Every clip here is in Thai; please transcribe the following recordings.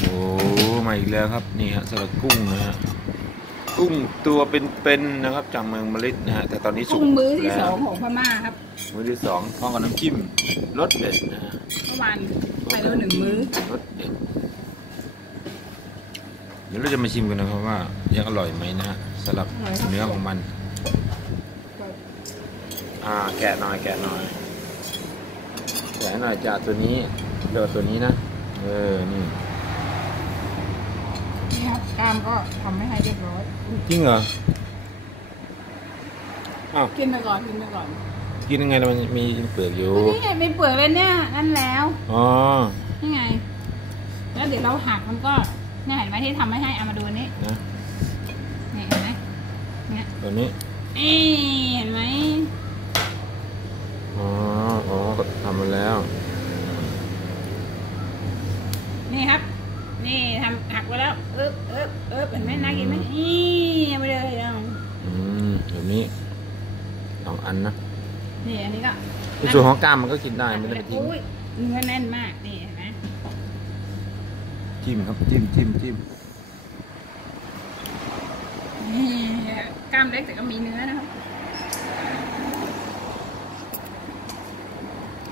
โอ้มาอีกแล้วครับนี่ฮะสลัดกุ้งนะฮะกุ้งตัวเป็นๆนะครับจากเมืองมะลิดนะฮะแต่ตอนนี้สุกกุ้งมื้อที่แล้วสองของพม่าครับ มื้อที่สองพร้อมกับน้ำจิ้มรสเด็ดนะฮะเมื่อวานไปแล้วหนึ่งมื้อ รสเด็ดเดี๋ยวเราจะมาชิมกันนะครับว่ายังอร่อยไหมนะฮะสำหรับเนื้อของมัน อ่าแกะหน่อยแกะหน่อยแกะหน่อยจากตัวนี้เลือกตัวนี้นะ เออ นี่ นี่ครับกล้ามก็ทำไม่ให้เรียบร้อยจริงเหรออ้าวกินไปก่อนกินไปก่อนกินยังไงแล้วมันมีเปลือกอยู่นี่ไงไม่เปื่อยเลยเนี่ยนั่นแล้วอ๋อนี่ไง แล้วเดี๋ยวเราหักมันก็เนี่ยเห็นไหมที่ทำไม่ให้เอามาดูอันนี้นะนี่เห็นไหมเนี่ยตัวนี้นี่เห็นไหม อ๋ออ๋อทำมาแล้ว นี่ครับ นี่ทำหักไว้แล้ว เอ๊บเอ๊บเอ๊บเห็นไหมน่ากินไหมนี่เอาไปเลยเอาอืมแบบนี้สองอันนะนี่อันนี้ก็ในส่วนของกล้ามมันก็กินได้ไม่ได้ไปทิ้งอุ้ยเนื้อแน่นมากนี่เห็นไหมจิ้มครับจิ้มจิ้มจิ้มนี่กล้ามเล็กแต่ก็มีเนื้อนะครับ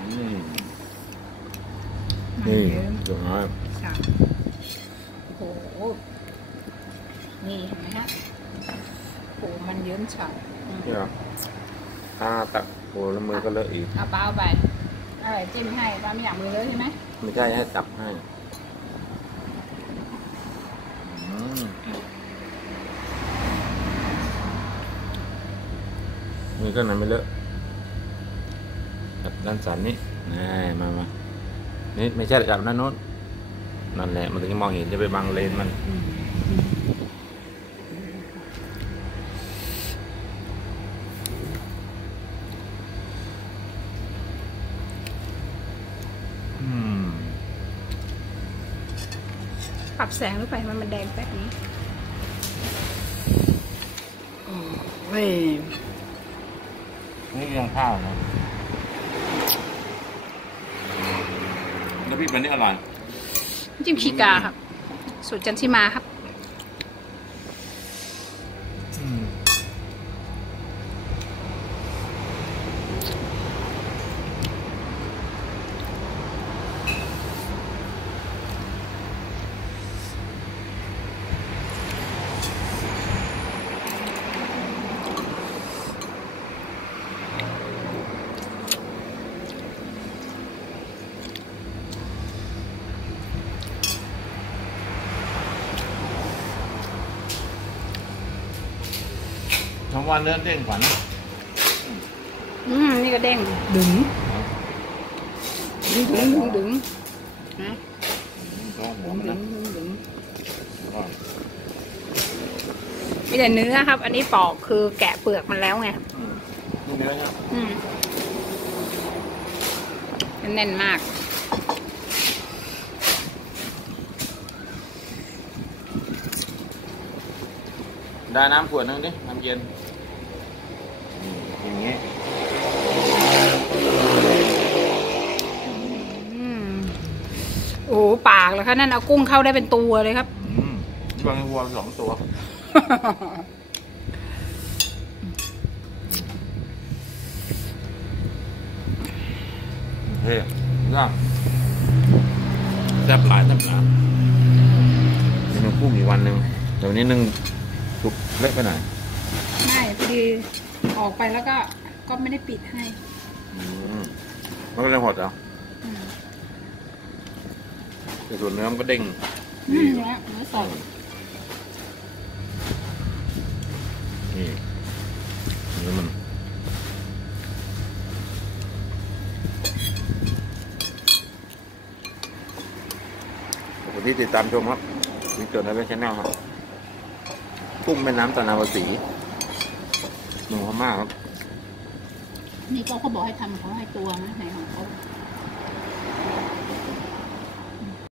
อืมมันนี่เยิ้มเดี๋ยวน้อย โอ้โห นี่เห็นไหมฮะโอ้โหมันเยิ้มฉ่ำอืมนี่เหรอถ้าตักโอ้แล้วมือก็เลอะอีกเอาเปล่าไปอะไรจิ้มให้ป้าไม่อยากมือเลยใช่ไหมไม่ใช่ให้ตักให้อืมมือก็นั้นไม่เลอะจับด้านสันนี้นี่มามานี่ไม่ใช่จับด้านโน้น นั่นแหละ มันถึงจะมองเห็นจะไปบังเลนมันอืมปรับแสงหรือไปมันมันแดงแป๊บนี้โอ้ยนี่ยังข้าวนะแล้วพี่เป็นนี่อร่อย จิ้มขีกาครับ สูตรจันทิมาครับ ทั้งวันเนื้อเด้งขวัญอืมนี่ก็เด้งดึงดึงดึงดึงดึงนะต้องหัดึวงมันดึนะงดึงดึงก็มีแต่เนื้อครับ อันนี้ปอกคือแกะเปลือกมันแล้วไงอืมนี่เนื้อครับอืมแน่นมากได้น้ำขวดนึงดิ น้ำเย็นอืมอย่างงี้ อืม โอ้โหปากเลยครับนั่นเอากุ้งเข้าได้เป็นตัวเลยครับอืมบางวัวสองตัว เฮ้ยย่างแซ่บหลายแซ่บหลายเดี๋ยวนึงกุ้งอีกวันหนึ่งเดี๋ยวนี้นึงสุกเล็กไปหน่อยไม่พอดีออกไปแล้วก็ก็ไม่ได้ปิดให้อืมมันก็เลยหดเหรออืม แต่ส่วนเนื้อมันก็เด้งอืดีมอยู่เนื้อเนื้อสดนี่เนื้อมันขอบคุณที่ติดตามชมครับมีเกิดในเว็บชแนลครับกุ้งแม่น้ำตะนาวสีหนุ่มพม่าครับ นี่ก็เขาบอกให้ทำเขาให้ตัวนะไหนของเขา